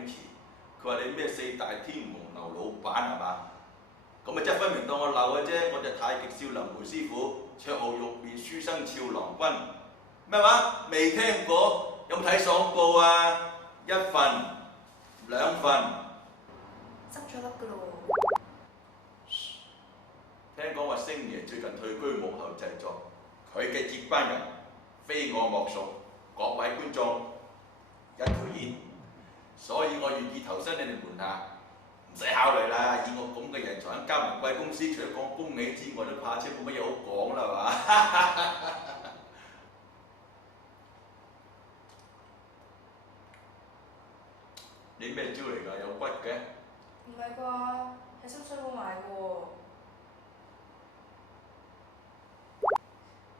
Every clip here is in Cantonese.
泳池，佢話你咩4大天王樓老闆係嘛？咁咪即係分明當我鬧嘅啫！我就太極少林梅師傅，綽號玉面書生俏郎君。咩話？未聽過？有冇睇爽報啊？1份、2份，執咗粒㗎咯喎！聽講話星爺最近退居幕後製作，佢嘅接班人非我莫屬。各位觀眾，一條煙，所以我願意投身你哋門下。唔使考慮啦，以我咁嘅人才喺加盟貴公司，除咗講公理之外，都怕車冇乜嘢好講啦，係嘛？你咩招嚟㗎？有骨嘅？唔係啩？喺深水埗買嘅喎。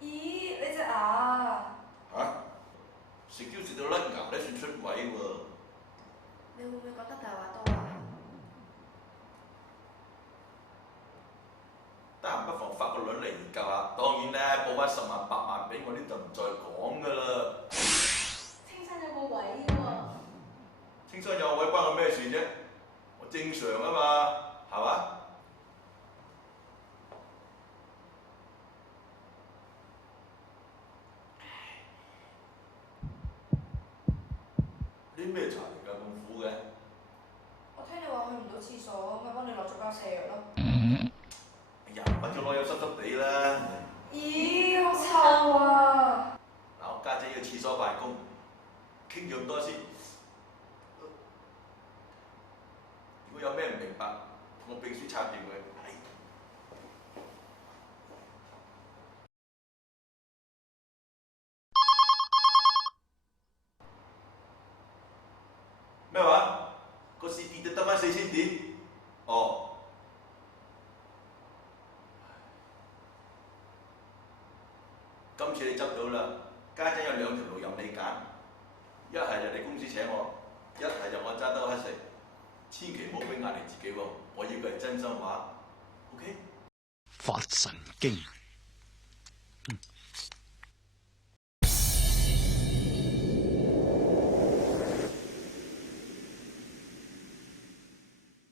咦？你隻牙嚇？食蕉食到甩牙都算出位喎！你會唔會覺得大話多啊？得閒不妨發個輪嚟研究下。當然咧，報翻10萬8萬俾我呢度唔再講㗎啦。青山有冇位喎？青山有位關我咩事啫？我正常啊嘛，係嘛？啲咩茶嚟㗎？咁苦嘅？我聽你話去唔到廁所，咪幫你落咗包瀉藥咯。哎呀，揾咗攞有濕濕地啦。咦，好臭啊！嗱，我家姐要廁所辦公，傾咗咁多先。如果有咩唔明白，同我秘書插掂佢。咩話？個市跌就得翻4000點？哦。今次你執到啦，家姐有2條路任你揀，一係就你公司請我，一係就我揸兜乞食，千祈唔好俾壓力自己喎，我要嘅係真心話 ，OK？發神經。